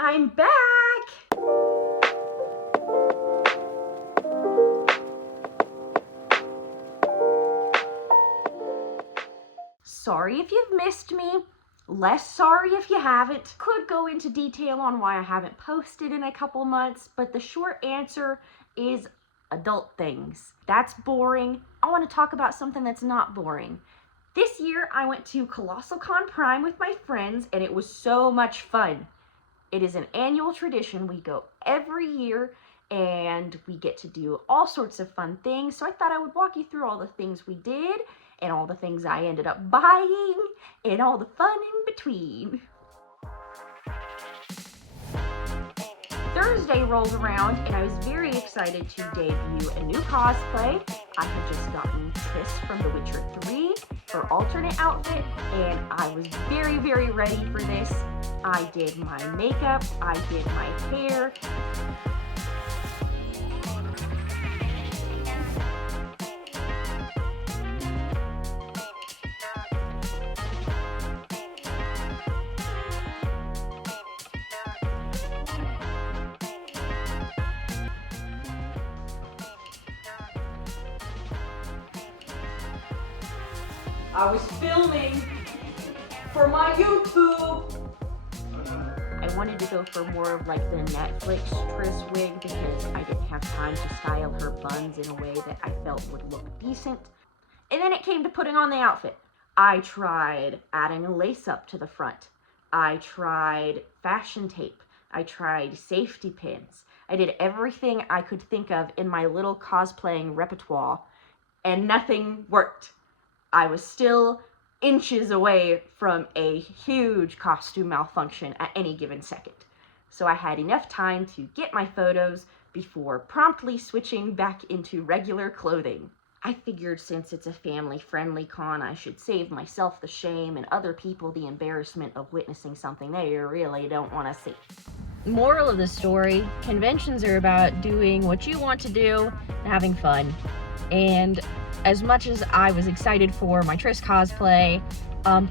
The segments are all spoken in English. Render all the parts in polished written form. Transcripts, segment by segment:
I'm back! Sorry if you've missed me. Less sorry if you haven't. Could go into detail on why I haven't posted in a couple months, but the short answer is adult things. That's boring. I want to talk about something that's not boring. This year I went to Colossalcon Prime with my friends and it was so much fun. It is an annual tradition. We go every year and we get to do all sorts of fun things. So I thought I would walk you through all the things we did and all the things I ended up buying and all the fun in between. Thursday rolled around and I was very excited to debut a new cosplay. I had just gotten Triss from The Witcher 3, her alternate outfit, and I was very, very ready for this. I did my makeup, I did my hair. I was filming for my YouTube. I wanted to go for more of like the Netflix Triss wig because I didn't have time to style her buns in a way that I felt would look decent. And then it came to putting on the outfit. I tried adding a lace up to the front. I tried fashion tape. I tried safety pins. I did everything I could think of in my little cosplaying repertoire, and nothing worked. I was still inches away from a huge costume malfunction at any given second. So I had enough time to get my photos before promptly switching back into regular clothing. I figured since it's a family-friendly con, I should save myself the shame and other people the embarrassment of witnessing something they really don't want to see. Moral of the story, conventions are about doing what you want to do and having fun. And as much as I was excited for my Triss cosplay,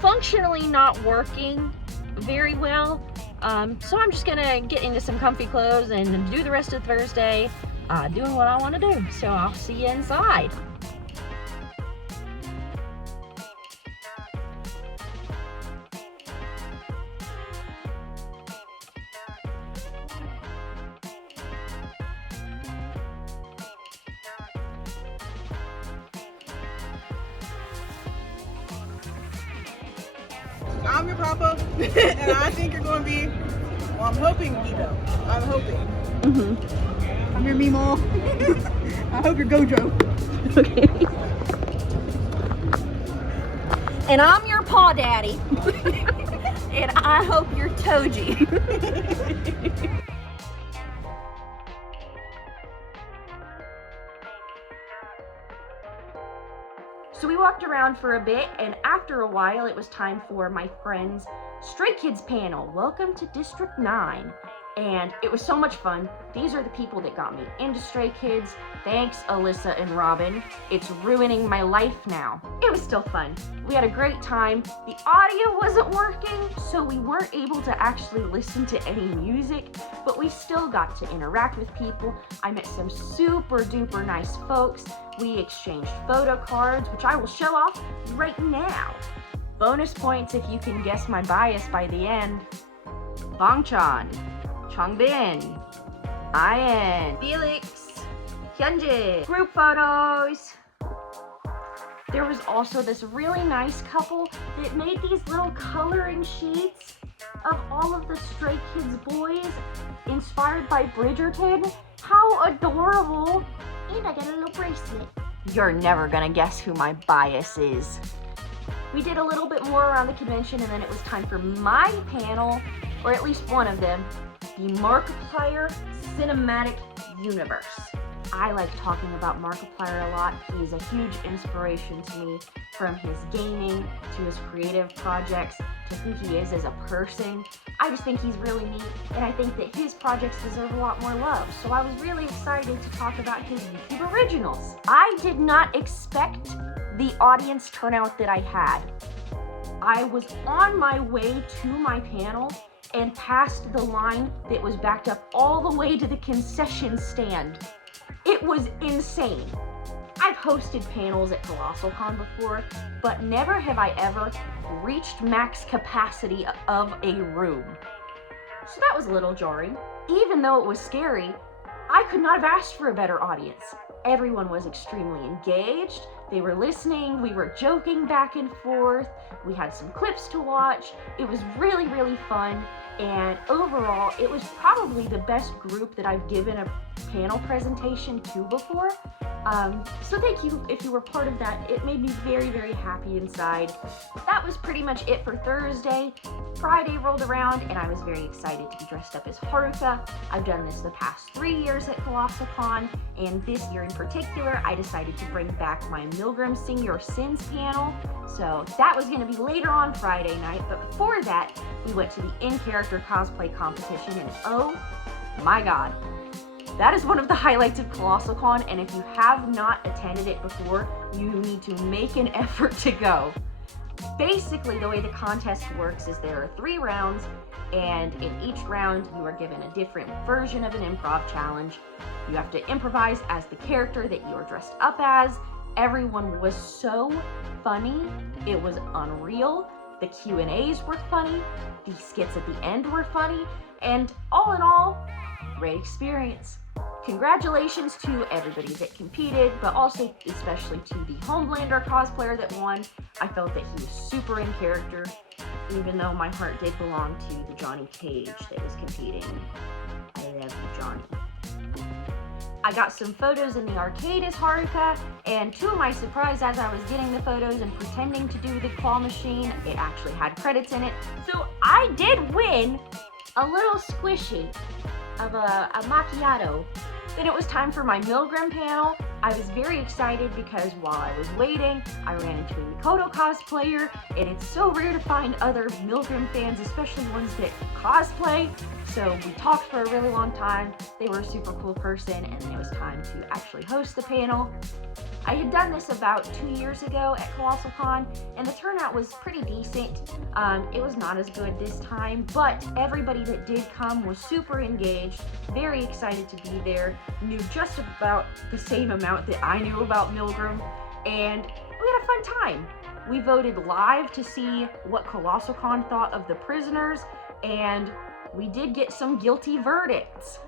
functionally not working very well. So I'm just gonna get into some comfy clothes and do the rest of Thursday doing what I want to do. So I'll see you inside. I'm your papa, and I think you're going to be, well, I'm hoping Guido. I'm hoping. Mm-hmm. I'm your Mimo. I hope you're Gojo. Okay. And I'm your paw daddy. And I hope you're Toji. So we walked around for a bit, and after a while it was time for my friend's Stray Kids panel. Welcome to District 9. And it was so much fun. These are the people that got me into Stray Kids. Thanks, Alyssa and Robin. It's ruining my life now. It was still fun. We had a great time. The audio wasn't working, so we weren't able to actually listen to any music, but we still got to interact with people. I met some super duper nice folks. We exchanged photo cards, which I will show off right now. Bonus points if you can guess my bias by the end. Bangchan, Changbin, Ian, Felix, Hyunjin. Group photos. There was also this really nice couple that made these little coloring sheets of all of the Stray Kids boys inspired by Bridgerton. How adorable. And I got a little bracelet. You're never gonna guess who my bias is. We did a little bit more around the convention, and then it was time for my panel, or at least one of them, the Markiplier Cinematic Universe. I like talking about Markiplier a lot. He is a huge inspiration to me, from his gaming to his creative projects to who he is as a person. I just think he's really neat, and I think that his projects deserve a lot more love. So I was really excited to talk about his YouTube originals. I did not expect the audience turnout that I had. I was on my way to my panel, and past the line that was backed up all the way to the concession stand. It was insane. I've hosted panels at Colossalcon before, but never have I ever reached max capacity of a room. So that was a little jarring. Even though it was scary, I could not have asked for a better audience. Everyone was extremely engaged, they were listening, we were joking back and forth, we had some clips to watch. It was really, really fun, and overall, it was probably the best group that I've given a panel presentation to before. So thank you if you were part of that. It made me very, very happy inside. That was pretty much it for Thursday. Friday rolled around and I was very excited to be dressed up as Haruka. I've done this the past 3 years at Colossalcon, and this year in particular, I decided to bring back my Milgram Sing Your Sins panel. So that was going to be later on Friday night, but before that, we went to the in-character cosplay competition, and oh my god. That is one of the highlights of Colossalcon, and if you have not attended it before, you need to make an effort to go. Basically, the way the contest works is there are 3 rounds, and in each round, you are given a different version of an improv challenge. You have to improvise as the character that you are dressed up as. Everyone was so funny. It was unreal. The Q&As were funny. The skits at the end were funny. And all in all, great experience. Congratulations to everybody that competed, but also especially to the Homelander cosplayer that won. I felt that he was super in character, even though my heart did belong to the Johnny Cage that was competing. I love you, Johnny. I got some photos in the arcade as Haruka, and to my surprise, as I was getting the photos and pretending to do the claw machine, it actually had credits in it. So I did win a little squishy of a macchiato. Then it was time for my Milgram panel. I was very excited because while I was waiting, I ran into a Mikoto cosplayer, and it's so rare to find other Milgram fans, especially ones that cosplay. So we talked for a really long time. They were a super cool person, and then it was time to actually host the panel. I had done this about 2 years ago at Colossalcon, and the turnout was pretty decent. It was not as good this time, but everybody that did come was super engaged, very excited to be there, knew just about the same amount that I knew about Milgram, and we had a fun time. We voted live to see what Colossalcon thought of the prisoners, and we did get some guilty verdicts.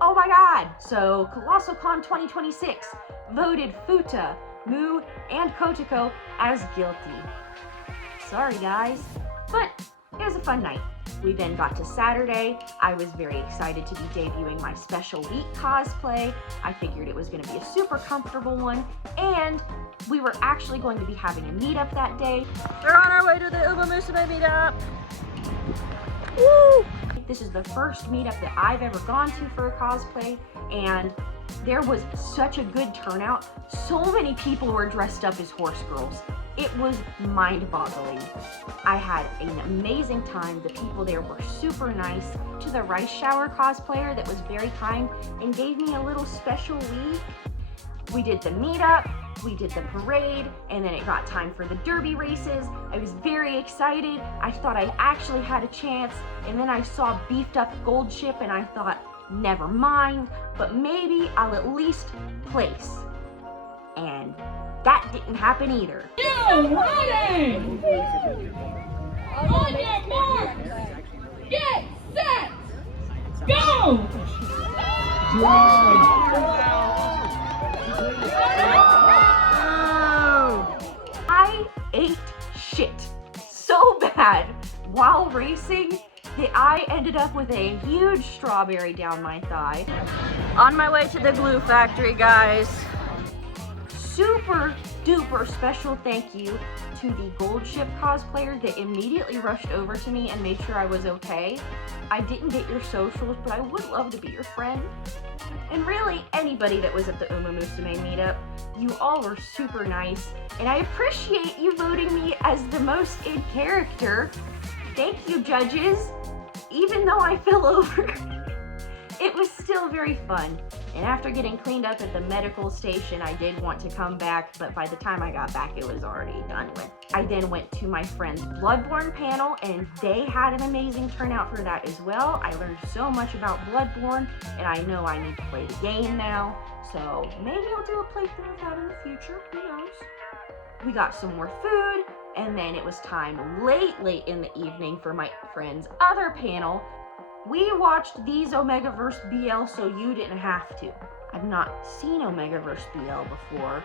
Oh my god! So, Colossalcon 2026 voted Futa, Mu, and Kotoko as guilty. Sorry guys, but it was a fun night. We then got to Saturday. I was very excited to be debuting my Special Week cosplay. I figured it was going to be a super comfortable one, and we were actually going to be having a meetup that day. We're on our way to the Umamusume meetup! Woo! This is the first meetup that I've ever gone to for a cosplay, and there was such a good turnout. So many people were dressed up as horse girls. It was mind-boggling. I had an amazing time. The people there were super nice. To the rice shower cosplayer that was very kind and gave me a little special week. We did the meetup, we did the parade, and then it got time for the derby races. I was very excited. I thought I actually had a chance, and then I saw beefed up gold ship and I thought, never mind, but maybe I'll at least place. And that didn't happen either. You ready? On your mark, get set, go! I ate shit so bad while racing that I ended up with a huge strawberry down my thigh. On my way to the glue factory, guys. Super duper special thank you to the gold ship cosplayer that immediately rushed over to me and made sure I was okay. I didn't get your socials, but I would love to be your friend. And really, anybody that was at the Umamusume meetup, you all were super nice, and I appreciate you voting me as the most in character. Thank you, judges. Even though I fell over, it was still very fun. And after getting cleaned up at the medical station, I did want to come back, but by the time I got back, it was already done with. I then went to my friend's Bloodborne panel, and they had an amazing turnout for that as well. I learned so much about Bloodborne, and I know I need to play the game now, so maybe I'll do a playthrough of that in the future, who knows. We got some more food, and then it was time late in the evening for my friend's other panel. We watched These Omegaverse BL so you didn't have to. I've not seen Omegaverse BL before.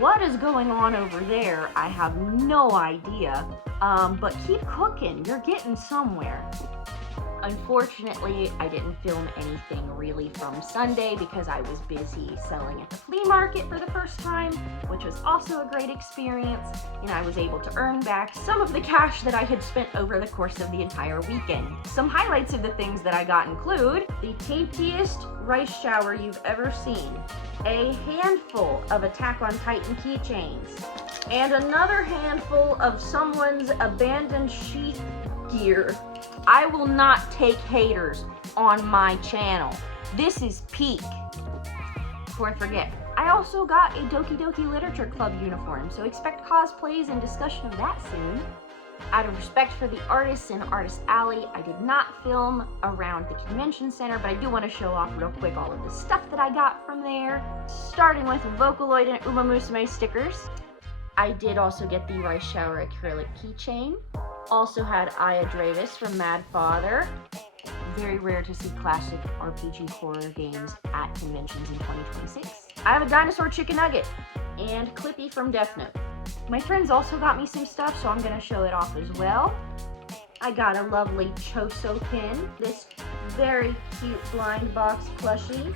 What is going on over there? I have no idea. But keep cooking, you're getting somewhere. Unfortunately, I didn't film anything really from Sunday because I was busy selling at the flea market for the first time, which was also a great experience, and I was able to earn back some of the cash that I had spent over the course of the entire weekend. Some highlights of the things that I got include the tastiest rice shower you've ever seen, a handful of Attack on Titan keychains, and another handful of someone's abandoned sheath gear. I will not take haters on my channel. This is peak. Before I forget, I also got a Doki Doki Literature Club uniform, so expect cosplays and discussion of that soon. Out of respect for the artists in Artist Alley, I did not film around the convention center, but I do want to show off real quick all of the stuff that I got from there. Starting with Vocaloid and Umamusume stickers. I did also get the Rice Shower acrylic keychain. Also had Aya Dravis from Mad Father. Very rare to see classic RPG horror games at conventions in 2026. I have a Dinosaur Chicken Nugget and Clippy from Death Note. My friends also got me some stuff, so I'm going to show it off as well. I got a lovely Choso pin, this very cute blind box plushie,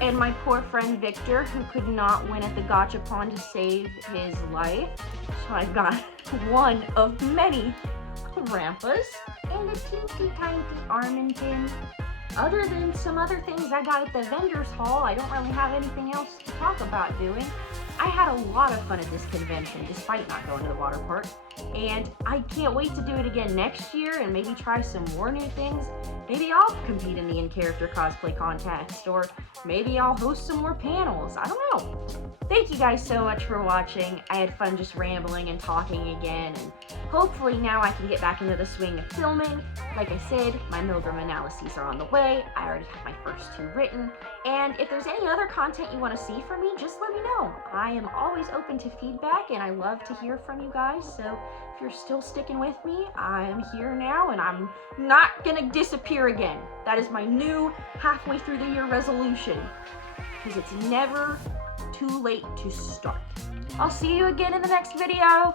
and my poor friend Victor, who could not win at the gachapon to save his life. So I got one of many Rampas and a teensy tiny Armin pin. Other than some other things I got at the vendor's hall, I don't really have anything else to talk about doing. I had a lot of fun at this convention, despite not going to the water park. And I can't wait to do it again next year and maybe try some more new things. Maybe I'll compete in the in-character cosplay contest, or maybe I'll host some more panels. I don't know. Thank you guys so much for watching. I had fun just rambling and talking again, and hopefully now I can get back into the swing of filming. Like I said, my Milgram analyses are on the way. I already have my first 2 written. And if there's any other content you want to see from me, just let me know. I am always open to feedback, and I love to hear from you guys. So if you're still sticking with me, I am here now, and I'm not gonna disappear again. That is my new halfway through the year resolution, because it's never too late to start. I'll see you again in the next video.